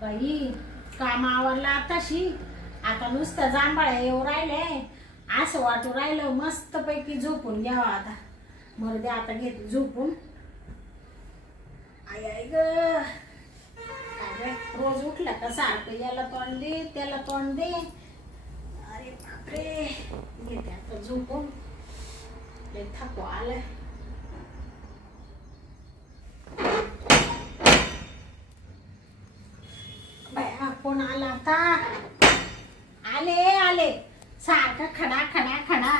बाई काम आवरला आताशी. आता नुसतं जांभळ्या येऊ राहिले. असं वाटू राहिलं मस्त पैकी झोपून घ्यावा आता. मरू दे आता घेते झोपून. आई आई ग रोज उठला का सारखं याला तोंड दे त्याला तोंड दे. अरे बापरे घेते आता झोपून. लय थकवा आलाय. बाया कोण आला आता. आले आले सारखं खडा खडा खडा.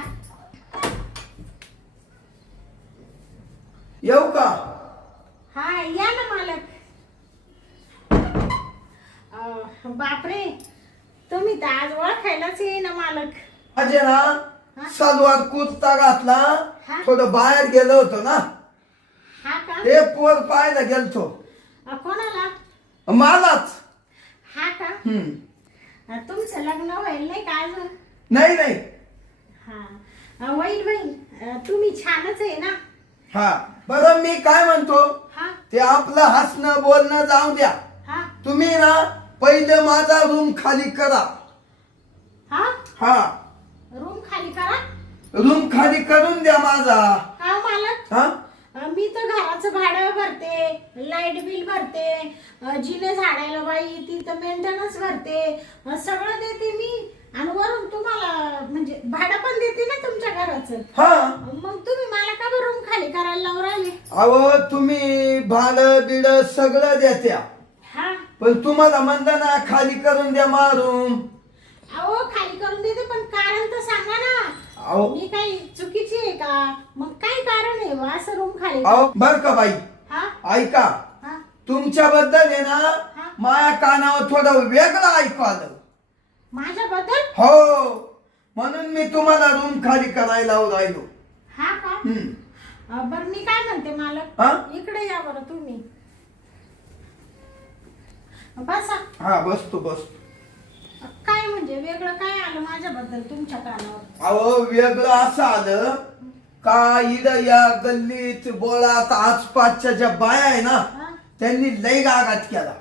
येऊ का? हा या ना मालक. बापरे तुम्ही तर आज ओळखायलाच येईना मालक. अजय ना सलवार कुर्ता घातला. थोडं बाहेर गेलो होतो ना. हा का? ते पोर पाहायला गेलतो. कोणाला? मलाच. हा का? तुमचं लग्न होईल नाही का अजून? नाही नाही. हा होईल होईल. तुम्ही छानच आहे ना. हा बरं मी काय म्हणतो. हा ते आपलं हसणं बोलणं जाऊ द्या. हा तुम्ही ना पहिले माझा रूम खाली करा. हा हा रूम खाली करा. रूम खाली करून द्या माझा. हा मालक. हा मी तर घराचं भाडं भरते, लाईट बिल भरते, जिने झाडायला बाई ती तर मेंटेनन्स भरते, सगळं देते मी. आणि वरून तुम्हाला म्हणजे भाडं पण देते ना तुमच्या घराचं. हा मग तुम्ही मला का बरं रूम खाली करायला लावून राहिले? अहो तुम्ही भाडं बिड सगळं देत्या. हा पण तुम्हाला म्हणलं ना खाली करून द्या मा रूम. अहो खाली करून देते पण कारण तर सांगा ना. अहो मी काही चुकीची आहे का? मग काय कारण आहे बा असं रूम खाली? अहो बर का बाई हा ऐका. हा तुमच्याबद्दल आहे ना माझ्या कानावर थोडं वेगळं ऐकू आलं. माझ्याबद्दल? हो म्हणून मी तुम्हाला रूम खाली करायला राहिलो. हा का? बरं मी काय म्हणते मालक. हा? इकडे या बरं तुम्ही. बसा. हा बसतो बसतो. काय म्हणजे वेगळं काय आलं माझ्याबद्दल तुमच्या कानावर? अहो वेगळं असं आलं का इथं या गल्लीत बोळात आसपासच्या ज्या बाया आहे ना हा? त्यांनी लई गागात केला.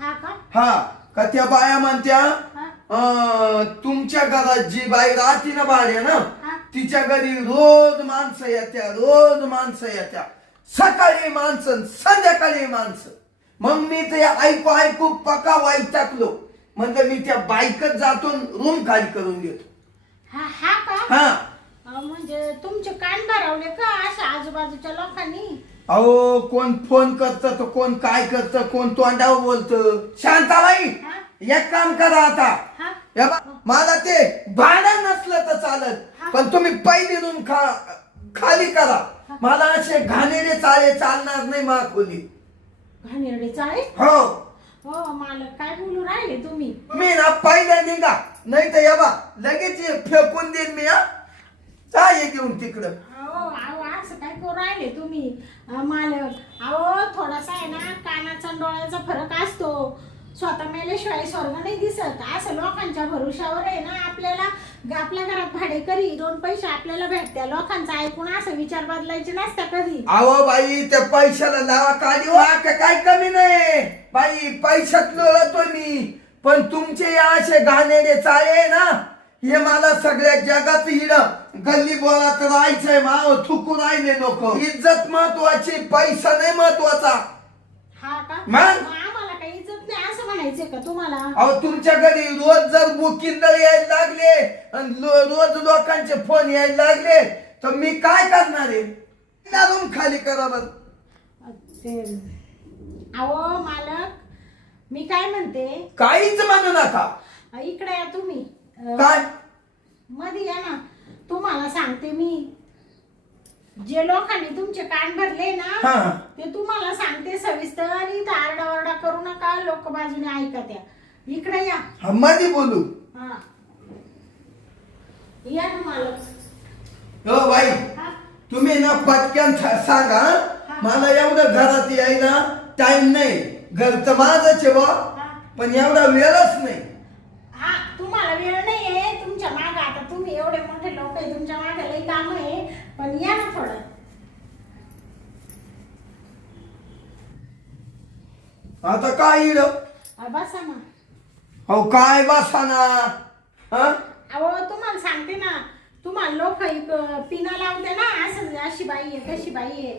हा का? हा का त्या बाया म्हणत्या हा? तुमच्या घरात जी बाई राहते ना भाड्या ना हा? तिच्या घरी रोज माणसं येत्या रोज माणसं येत्या. सकाळी माणसं संध्याकाळी माणसं. मग मी ते ऐकू ऐकू पका वाईट टाकलो. म्हणजे मी त्या बाईकच जातून रूम खाली करून देतो. हा हा का? हा म्हणजे तुमचे कान भरवले का अशा आजूबाजूच्या लोकांनी? अहो कोण फोन करत तर कोण काय करत कोण तोंडावर बोलत. शांताबाई हा? एक काम करा आता. हा? हे बघ, मला ते भाडं नसलं तर चालत पण तुम्ही पहिली रूम खाली करा. मला असे घाणेरे चाळे चालणार नाही मा खोली. घाणेरडे चाळे? हो हो मालक काय बोलू राहिले तुम्ही? तुम्ही ना पहिल्या निघा नाही तर या बा लगेच फेकून देईन मी. हा चाय घेऊन तिकडं. अहो अहो असं काय करू राहिले तुम्ही मालक? अहो थोडासा आहे ना कानाचा आणि डोळ्याचा फरक असतो. स्वतः मेल्याशिवाय स्वर्ग नाही दिसत. असं लोकांच्या भरोशावर आहे ना आपल्याला आपल्या घरात भाडेकरी दोन पैसे आपल्याला भेटत्या. लोकांचं ऐकून असं विचार बदलायचे नसत्या कधी. अहो बाई त्या पैशाला लावा काढी काय कमी नाही बाई. पैशात लोळतोय मी पण तुमचे या असे घाणेरे चाळे ना हे मला सगळ्या जगात हिड गल्ली बोळात राहायचंय. माव थुकू राहिले लोक. इज्जत महत्वाची पैसा नाही महत्वाचा. हा का? मग? आम्हाला काही इज्जत नाही असं म्हणायचंय का तुम्हाला? अहो तुमच्या घरी रोज जर बुकिंग यायला लागले आणि रोज लोकांचे फोन यायला लागले तर मी काय करणार आहे? रूम खाली करा बरं. अहो मालक मी काय म्हणते. काहीच म्हणू नका. इकडे या तुम्ही. काय मध्ये या ना. तुम्हाला सांगते मी जे लोकांनी तुमचे कान भरले ना हा. ते तुम्हाला सांगते सविस्तर. आणि इथं आरडाओरडा करू नका. लोक बाजूने ऐकत या. इकडे या. मध्ये बोलू. हा या ना मालक. हो बाई हा? तुम्ही ना पटकन सांगा. मला एवढं घरात यायला टाइम नाही. घर तर माझंच आहे बा पण एवढा वेळच नाही. हा तुम्हाला वेळ नाहीये तुमच्या मागे. आता तुम्ही एवढे मोठे लोक आहे तुमच्या मागे लई काम आहे. पण या ना थोडं. आता काय इड बसा ना. अहो काय बसा ना. हा अहो तुम्हाला सांगते ना, तुम्हाला लोक पिना लावते ना, असं अशी बाई आहे तशी बाई आहे.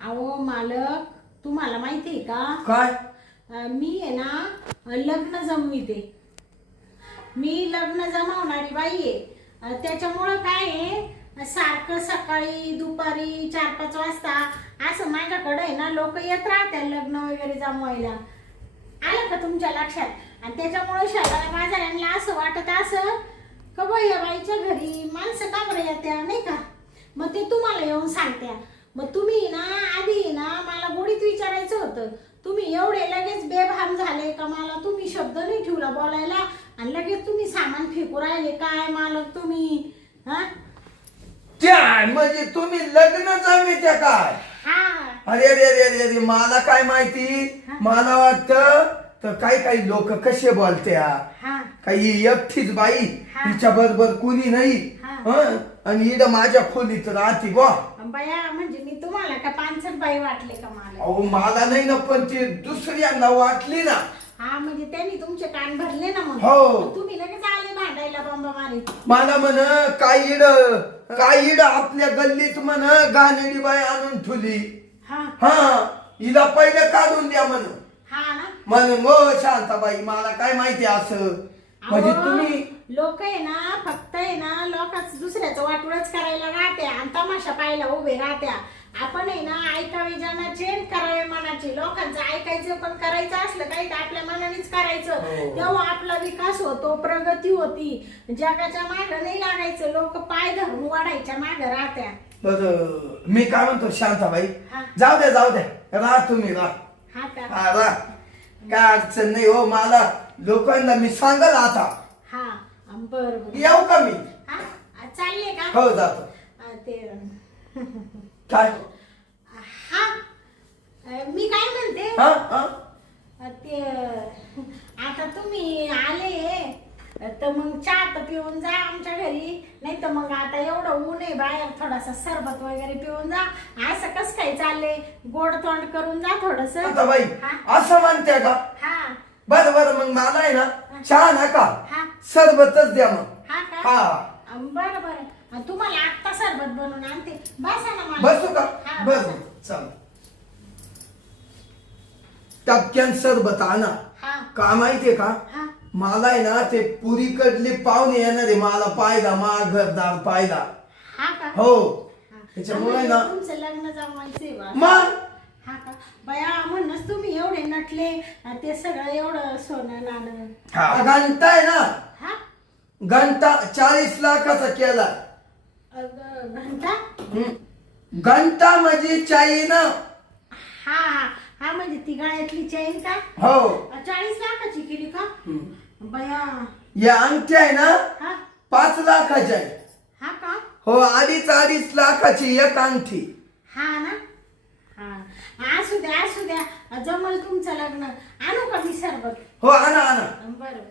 अहो मालक, तुम्हाला माहिती आहे का, काय मी आहे ना लग्न जमविते. मी लग्न जमवणारी बाई आहे. त्याच्यामुळं काय आहे, सारखं सकाळी दुपारी 4-5 वाजता असं माझ्याकडे आहे ना लोक येत राहतात लग्न वगैरे जमवायला. आलं का तुमच्या लक्षात? आणि त्याच्यामुळे शेजाऱ्या बाजाऱ्यांना असं वाटत असं का बाई या बाईच्या घरी माणसं का बरं येत्या नाही का, मग ते तुम्हाला येऊन सांगत्या. मग तुम्ही ना आधी ना मला गोडीत विचारायचं होतं. तुम्ही एवढे लगेच बेभान झाले का, मला तुम्ही शब्द नाही ठेवला बोलायला आणि लगेच तुम्ही सामान फेकू राहिले. काय मालक तुम्ही? हा त्या म्हणजे तुम्ही लग्न जमवित्या काय? हा अरे अरे अरे अरे अरे मला काय माहिती. मला वाटतं तर काही लोक कसे बोलत्या, हा काही एकटीच बाई हा. तिच्या बरोबर कुणी नाही. हा. हं? आणि इड माझ्या खोलीत राहते बा. बया, म्हणजे मी तुम्हाला का पानसट बाई वाटले का मला? अहो मला नाही ना, पण ती दुसऱ्यांना वाटली ना. हा म्हणजे त्यांनी तुमचे कान भरले ना मग. हो. तुम्ही लगेच आले भांडायला बंबा मारीत. मला म्हण काय इड आपल्या गल्लीत म्हण गाणेडी बाई आणून ठुली. हा हा हिला पहिले काढून द्या म्हण. हा ना. म्हणून हो शांताबाई मला काय माहिती असं. म्हणजे तुम्ही लोक आहे ना, फक्त आहे ना लोकांच दुसऱ्याचं वाटोळच करायला राहत्या आणि तमाशा पाहायला उभे राहत्या. आपण आहे ना ऐकावे जनाचे करावे मनाचे. लोकांचं ऐकायचं पण करायचं असलं काही तर आपल्या मनानेच करायचं. तेव्हा आपला विकास होतो, प्रगती होती. जगाच्या मागं नाही लागायचं. लोक पाय धरून वाढायच्या मागं राहत्या. बर मी काय म्हणतो शांताबाई, हा. जाऊ द्या राहा तुम्ही राहा. हा का? हा राहा, काय अडचण नाही हो. मला लोकांना मी सांगाल आता. हा बरोबर. येऊ का मी? हा चालले का? हो जातो. ते काय हा मी काय म्हणते, हा हा ते आता तुम्ही आले तर मग चहा तर पिऊन जा आमच्या घरी. नाही तर मग आता एवढं ऊन आहे बाहेर, थोडासा सरबत वगैरे पिऊन जा. असं कस काय चालले, गोड तोंड करून जा थोडस. बाई असं म्हणते का? हा बरं मग मला आहे ना चहा नका, हा सरबतच द्या मग. हा का? हा बरं तुम्हाला आत्ता सरबत बनवून आणते. बसा ना मला. बसू का? हा, बस बसा. चल टपक्यान सरबत आणा. हा का माहितीये का, हा मला आहे ना ते पुरीकडले पाहुणे येणार आहे मला पाहिला, मा घरदार पाहिला. हा का? हो हा. त्याच्यामुळे ना तुमचं लग्न जमवायचंय बा. मग हा का? बया म्हणूनच तुम्ही एवढे नटले आणि ते सगळं एवढं सोनं नाणं. हा घंटा आहे ना, हा घंटा 40 लाखाचा केला. घंटा. घंटा म्हणजे चाईन. हा हा हा म्हणजे ती गळ्यातली चैन का? हो 40 लाखाची केली का? बया. या अंगठ्या आहे ना हा 5 लाखाच्या आहे. हा का? हो 2.5 लाखाची एक अंगठी. हा ना. हा असू द्या जमल तुमचं लग्न. आणू का मी सरबत? हो आणा बरं.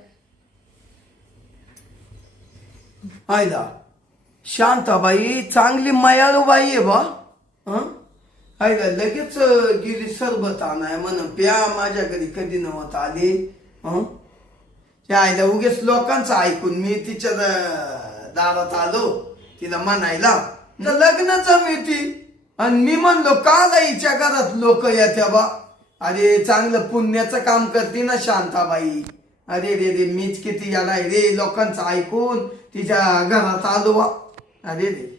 आयला शांताबाई चांगली मायाळू बाई आहे बा. आयला लगेच गेली सरबत आणाय म्हण प्या. माझ्या घरी कधी नव्हत आले. त्या आईला उगेच लोकांचं ऐकून मी तिच्या दारात आलो तिला म्हणायला तर लग्न जमती. आणि मी म्हणलो काला हिच्या घरात लोक येत्या बा. अरे चांगलं पुण्याचं काम करते ना शांताबाई. अरे रे मीच किती याला रे लोकांचं ऐकून तिच्या घरात आलो बा. अरे रे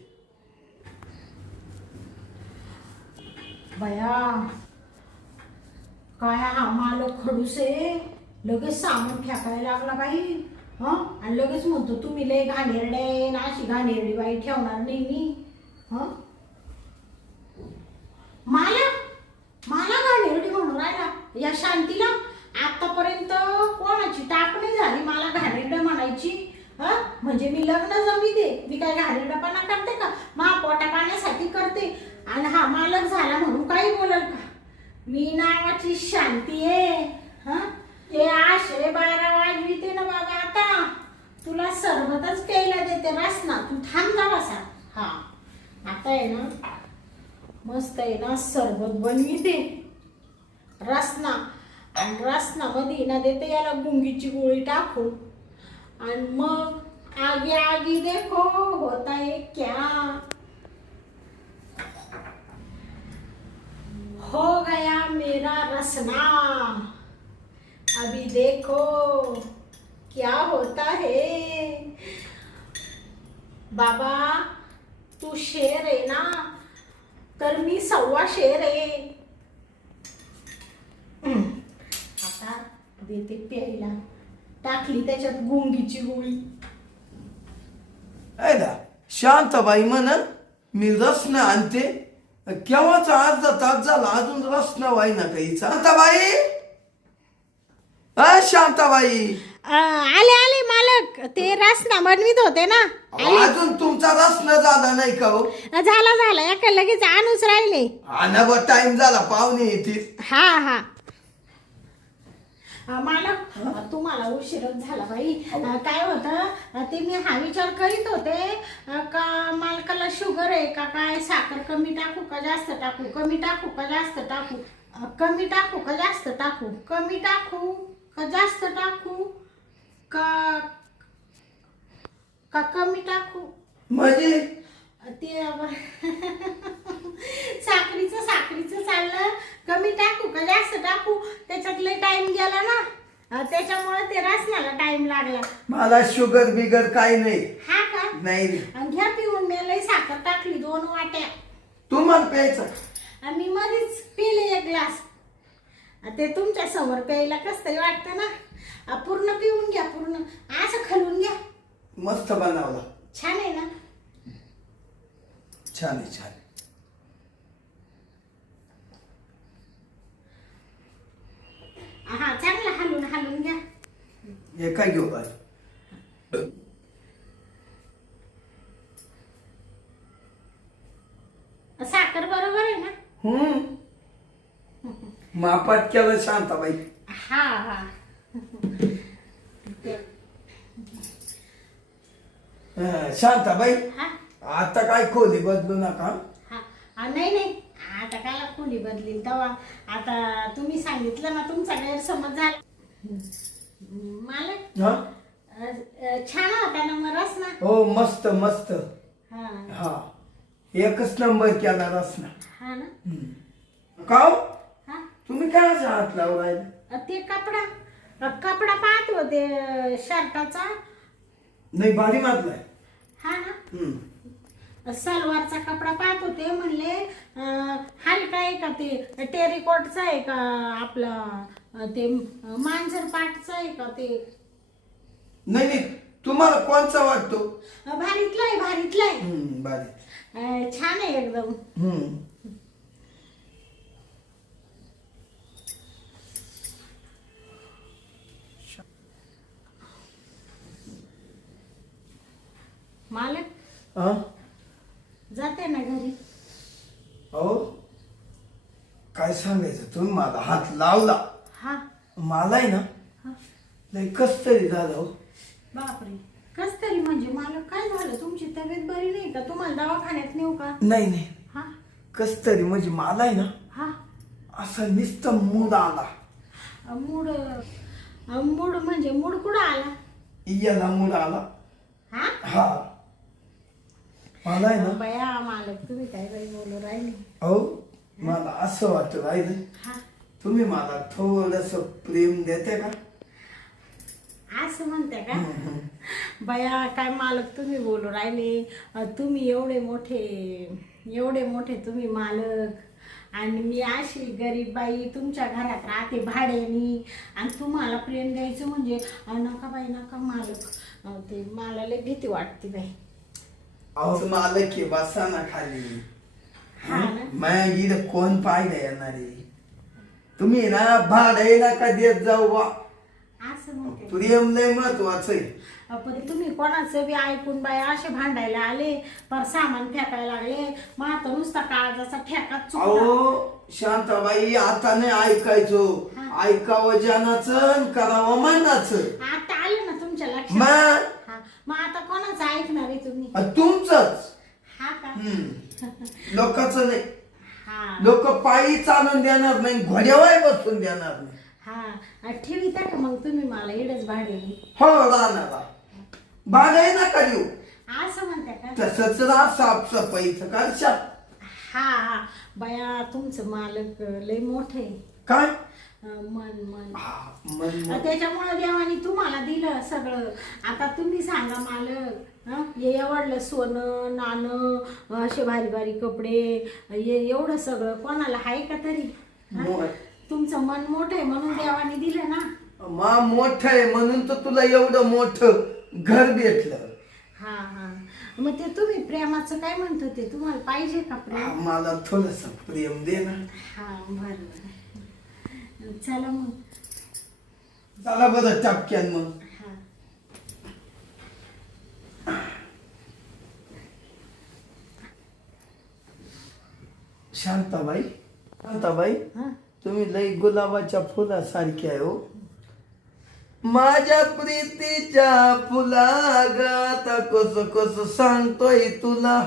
बया काय हा मालक खडूस आहे. लगेच सामान फेकायला लागला बाई. आणि लगेच म्हणतो तुम्ही लय घाणेरडे ना, अशी घाणेरडी बाई ठेवणार नाही मी. मला घाणेरडी म्हणून राहिला या शांतीला. आतापर्यंत कोणाची टाप नाही झाली मला घाणेरड म्हणायची. म्हणजे मी लग्न जमविते, मी काय घाणेरडपणा करते का? पोटा पाण्यासाठी करते. आणि हा मालक झाला म्हणून काही बोलल का? मी नावाची शांती आहे. ते 12 वाजविते ना बाबा. आता तुला सरबतच प्यायला देते. रसना तू थांब जा बसा. हा आता आहे ना मस्त आहे ना सरबत बनविते. रसना आणि रसनामध्ये ना देते याला गुंगीची गोळी टाकून आणि मग आगे आगे देखो होता है क्या, हो गया मेरा रसना, अभी देखो क्या होता है। बाबा तू शेर आहे ना, तर मी 1.25 शेर आहे। आता देते प्यायला, टाकली त्याच्यात गुंगीची गोळी। ऐला शांताबाई म्हणा मी रसना आणते, केव्हाचा अर्धा तास झाला अजून रसना व्हायना काही। शांताबाई, शांताबाई आले आले मालक, ते रसना बनवीत होते ना। अजून तुमचा रसना झाला नाही का हो? झाला झाला, एका लगेच आणूच राहिले। ना बा टाइम झाला, पाहुणे येतील। हा हा मालक तुम्हाला उशीरच झाला बाई। काय होतं ते मी हा विचार करीत होते का मालकाला शुगर आहे का काय, साखर कमी टाकू का जास्त टाकू, कमी टाकू का जास्त टाकू, कमी टाकू का जास्त टाकू, कमी टाकू का जास्त टाकू का का कमी टाकू। म्हणजे ते साखरीचं चाललं, कमी टाकू का जास्त टाकू, त्याच्यात लय टाइम गेला ना, त्याच्यामुळे ते रसनाला टाइम लागला। मला शुगर बिगर काही नाही। हा का? नाही घ्या पिऊन, मी लय साखर टाकली 2 वाट्या। तुम्हाला प्यायचं? मी मध्येच पिले 1 ग्लास। ते तुमच्या समोर प्यायला कसं तरी वाटतं ना। पूर्ण पिऊन घ्या, पूर्ण असं खालून घ्या। मस्त बनवला। छान आहे ना? छान आहे, छान आहे। हा चांगलं हलून घ्या। हे काय घेऊ बाय? साखर बरोबर आहे ना? मापात केलं शांताबाई। हा हा शांताबाई हा आता काय खोली बदलू नका। हा नाही आता कायला खोली बदली तेव्हा, आता तुम्ही सांगितलं ना, तुमचा गैरसमज झाला। मालक छान होता ना मग रसना? हो मस्त मस्त। हा हा एकच नंबर केला रसना। हा ना? का हा तुम्ही काय हात लावलाय? ते कपडा पाहत होते शर्टाचा। नाही भारी मारलाय। हा ना, सलवारचा कपडा पाहत होते, म्हणले हलका आहे का, ते टेरिकॉटचा आहे का, आपला ते मांजर पाटचा आहे का ते? नाही तुम्हाला कोणचा वाटतो? भारीतला आहे भारी छान आहे एकदम। मालक जाते ना घरी? हो काय सांगायचं, तुम्ही मला हात लावला, हा मला आहे ना लय कस तरी झालं हो। बापरे, कस तरी म्हणजे? मालक काय झालं? तुमची तब्येत बरी नाही का? तुम्हाला दवाखान्यात नेऊ का? नाही हा कस तरी म्हणजे मला आहे ना हा असं नुसतं मूड आला। मूड म्हणजे मूड कुठं आला? याला मूड आला। हा मला आहे ना बया मालक, तुम्ही काय बाई बोलू राहिले? हो मला असं वाटतं राहिलं, हा तुम्ही मला थोडस प्रेम देते का? असं म्हणते का? बया काय मालक तुम्ही बोलू राहिले? तुम्ही एवढे मोठे तुम्ही मालक, आणि मी अशी गरीब बाई तुमच्या घरात राहते भाड्यानी, आणि तुम्हाला प्रेम द्यायचं म्हणजे नका बाई नका मालक, ते मला लय भीती वाटते बाई। अहो मालक आहे, बसा ना खाली। हा ना? माझ्या कोण पाहिलं येणारे? तुम्ही ना भाडे नका देत जाऊ बा, असं म्हणते? प्रेम लय महत्वाचं आहे। पण तुम्ही कोणाचं बी ऐकून बाई असे भांडायला आले, पर सामान फेकायला लागले, मग आता नुसता काळजाचा ठेकाच चुकला। अहो शांताबाई आता नाही ऐकायचो, ऐकावं जनाचं करावं मनाचं। आता आलं ना तुमच्या लक्षात? मग आता कोणाचं ऐकणार आहे तुम्ही? तुमचंच। हा का? लोकांचं नाही। हा लोक पायी चालून देणार नाही, घोड्यावर बसून देणार नाही। हा ठेवी त्या का मग तुम्ही मला इडच भाडे हो राहणार भाडे नका देऊ असं म्हणता का तसंच राहा साफसफाईचं करशा हा बया तुमचं मालक लय मोठे काय मन मन मन त्याच्यामुळे देवानी तुम्हाला दिलं सगळं आता तुम्ही सांगा मालक हे एवढलं सोनं नाणं असे भारी भारी कपडे एवढं सगळं कोणाला आहे का तरी तुमचं मन मोठं आहे म्हणून देवानी दिलं ना मा मोठ आहे म्हणून तर तुला एवढं मोठं घर भेटलं हा हा मग ते तुम्ही प्रेमाचं काय म्हणत होते तुम्हाला पाहिजे का प्रेम मला थोडस प्रेम दे ना हा बरं चला मग चला बरं टपक्यान मग हा शांताबाई शांताबाई हा तुम्ही लई गुलाबाच्या फुलासारखी आहे हो माझ्या प्रीतीच्या फुलागात कस कस सांगतोय तुला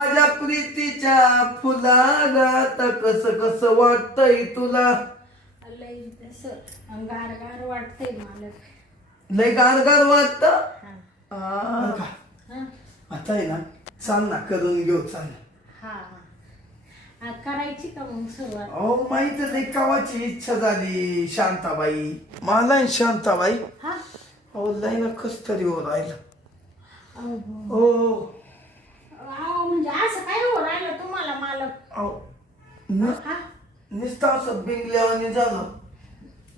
माझ्या प्रीतीच्या फुलागात कस कस वाटतय तुला लई असं गार गार वाटतंय मालक लय गारगार वाटत हा हा आता आहे ना चाल ना करून घेऊ चाल हा करायची का मग सुरुवात अहो माहित नाही कावाची इच्छा झाली शांताबाई मला आहे शांताबाई हा अहो लय ना कस तरी हो राहिलं अहो हो म्हणजे असं काय हो राहिलं तुम्हाला मालक अहो हा नुसतं असं बिंगल्यावानी झालं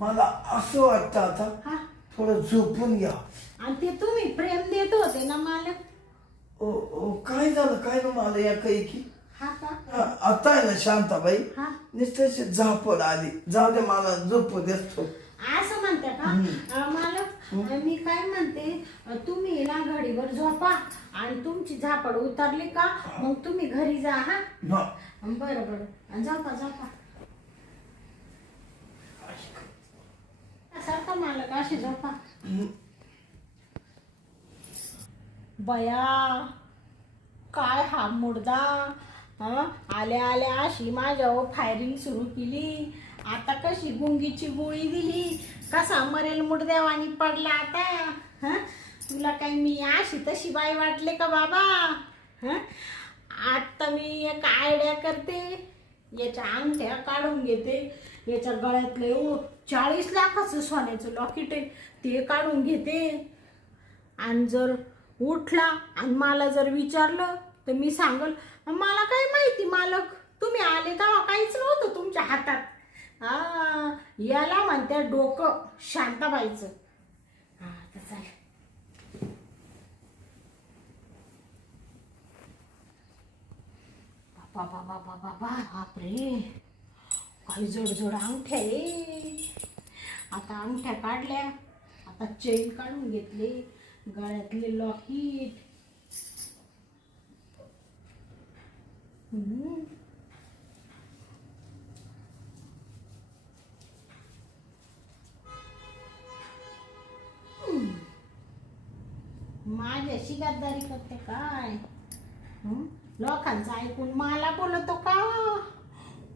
मला असं वाटतं आता हा थोडं झोपून घ्या आणि ते तुम्ही प्रेम देत होते ना मालक ओ ओ काय झालं काय ना मला या काही की हा का आता आहे ना शांताबाई हा नुसतं झापड आली जाऊ दे मला झोपू देतो असं म्हणते का मालक मी काय म्हणते तुम्ही ना घडीवर झोपा आणि तुमची झापड उतरली का मग तुम्ही घरी जा हा बरं बरं झोपा झोपा सारखा मालक अशी झोपा बया काय हा मुर्दा आल्या आल्या अशी माझ्यावर फायरिंग सुरू केली आता कशी गुंगीची गोळी दिली कसा मरेल मुर्द्यावानी पडला आता हा तुला काही मी अशी तशी बाई वाटले का बाबा हा आता मी एक आयडिया करते याच्या अंगठ्या काढून घेते याच्या गळ्यातले 40 लाखाचं सोन्याचं लॉकेट आहे ते काढून घेते आणि जर उठला आणि मला जर विचारलं तर मी सांगल मला काय माहिती मालक तुम्ही आले तेव्हा काहीच नव्हतं तुमच्या हातात याला म्हणते डोकं शांताबाईचं तर चालेल बाबा बाबा बाबा बापरे काही जड अंगठ्या आहे आता अंगठ्या काढल्या आता चेन काढून घेतले गळ्यातले लॉकेट माझ्याशी गद्दारी करते काय लोकांचं ऐकून मला बोलतो का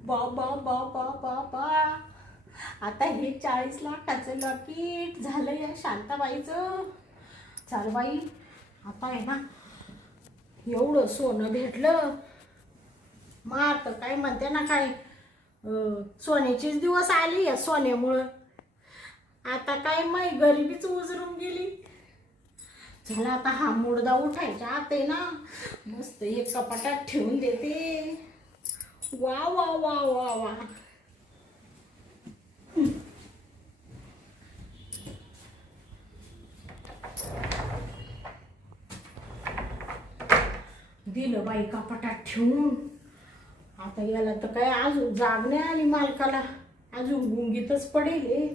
बाबा बाबा बाबा आता हे 40 लाखाचं लॉकेट झालं या शांताबाईचं चाल बाई आता आहे ना एवढं सोनं भेटलं मग तर काय म्हणते ना काय सोन्याचेच दिवस आले या सोन्यामुळं आता काय माई गरिबीच उजरून गेली चला आता हा मुर्दा उठायचा आत आहे ना मस्त एक कपाटात ठेवून देते वा वा वा वा वा दिलं बाई कपाटात ठेवून आता याला तर काय अजून जाग नाही आली मालकाला अजून गुंगीतच पडेल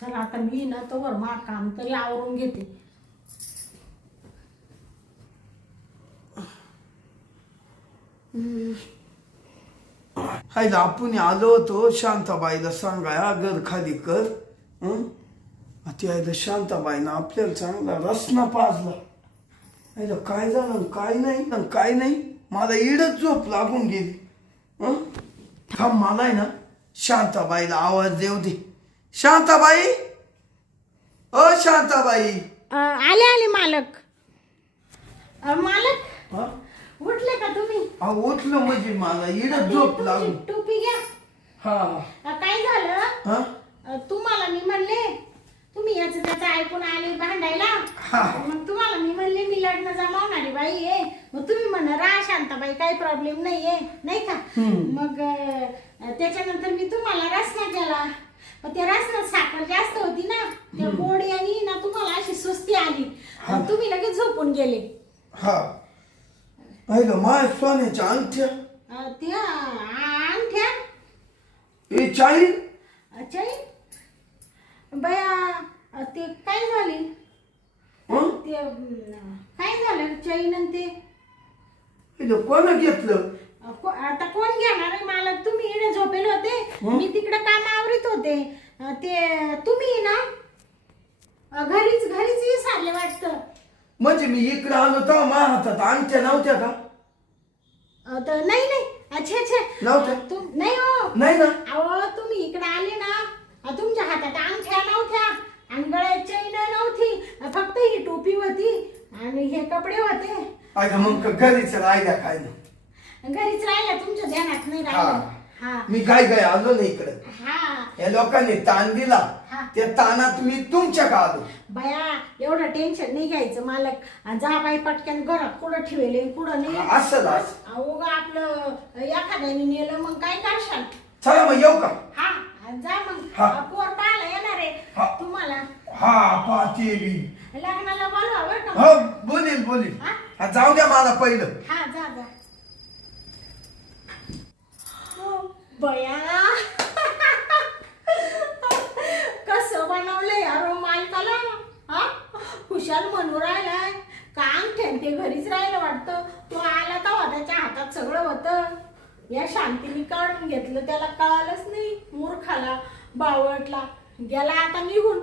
चला आता मी ना तोवर मा काम तरी आवरून घेते हाय आपण आलो होतो शांताबाईला सांगाया घर खाली कर ती आयला शांताबाईनं आपल्याला चांगला रसना पाजला आयला काय झालं काय नाही मला इडच झोप लागून गेली थांब मला आहे ना शांताबाईला आवाज देऊ दे. शांताबाई, ओ शांताबाई. आले आले मालक. मालक हा? उठले का तुम्ही? अहो उठलो म्हणजे मला इडच झोप तुमची लागली. टोपी घ्या. हा काय झालं? हा तुम्हाला मी म्हणले तुम्ही याचं त्याचं ऐकून आले भांडायला. हा. मग तुम्हाला मी म्हणले मी लग्न जमावणारी बाई आहे. मग तुम्ही म्हणा रा शांताबाई काही प्रॉब्लेम नाहीये नाही का. मग त्याच्यानंतर मी तुम्हाला रसना केला. पण त्या रसनात साखर जास्त होती ना, त्या गोडी आणि ना तुम्हाला अशी सुस्ती आली. मग तुम्ही लगेच झोपून गेले. हा पाहिलं माय सोन्याच्या अंगठ्या त्या अंगठ्या ए चाळी चैन बया ते काय झाले? हं? ते काय झालं चैन आणि ते? पाहिलं कोण घेतलं? आता कोण घेणार आहे मालक? तुम्ही इकडे झोपेल होते, मी तिकडे काम आवरीत होते. ते तुम्ही ना घरीच विसरले वाटतं. म्हणजे मी इकडे आलो तेव्हा माझ्या हातात अंगठ्या नव्हत्या का? नाही अच्छा नव्हत्या? नाही हो. नाही ना. अहो तुम्ही इकडे आले ना, तुमच्या हातात अंगठ्या नव्हत्या आणि गळ्यात चैन नव्हती, फक्त ही टोपी होती आणि हे कपडे होते. अगं मग घरीच राहिल्या काय ना. घरीच राहिला, तुमच्या ध्यानात नाही राहिलं. हा मी काय आलो ना इकडे. हा या लोकांनी ताण दिला, हा. त्या ताणात मी तुमच्या का आलो. बया एवढं टेन्शन नाही घ्यायचं मालक. जा बाई पटकन घरात कुठं ठेवले कुठं नाही. असं अहो ग आपलं एखाद्याने नेलं मग काय करशाल. चला मग येऊ का? हा जा मग. हा. पोर पाहायला येणार हा. आहे तुम्हाला. हा पाहते मी. लग्नाला बोलवा बरं का. हो बोलील. हा? हा, जाऊ द्या मला पहिलं. हा जा बया कसं बनवलंय यार मालकाला. हा खुशाल म्हणू राहिलाय काम ठेवते घरीच राहिलं वाटतं. तो आला तेव्हा त्याच्या हातात सगळं होतं. या शांतीने काढून घेतलं, त्याला कळालंच नाही. मूर्खाला बावटला गेला आता निघून.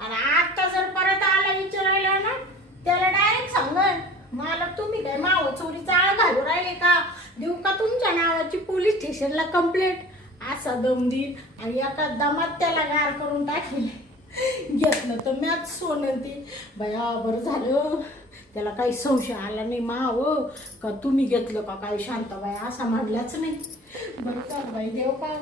आणि आता जर परत आला विचारायला ना, त्याला डायरेक्ट सांगल मालक तुम्ही काय माव चोरीचा आळ घालू राहिले का, देऊ का तुमच्या नावाची पोलीस स्टेशनला कंप्लेंट. असा दम देईल आणि एका दमात त्याला गार करून टाकेल. घेतलं तर मॅच सोनं ती. बया बरं झालं त्याला काही संशय आला नाही माव का तुम्ही घेतलं का काय. शांताबाई असा म्हणलाच नाही. बरं कर बाई देव का.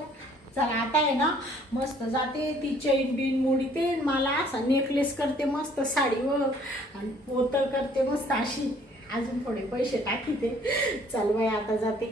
चला आता आहे ना मस्त जाते ती चैन बिन मोडीते, मला असा नेकलेस करते मस्त साडीवर आणि पोतं करते मस्त अशी. अजून थोडे पैसे टाकीते. चल बाई आता जाते.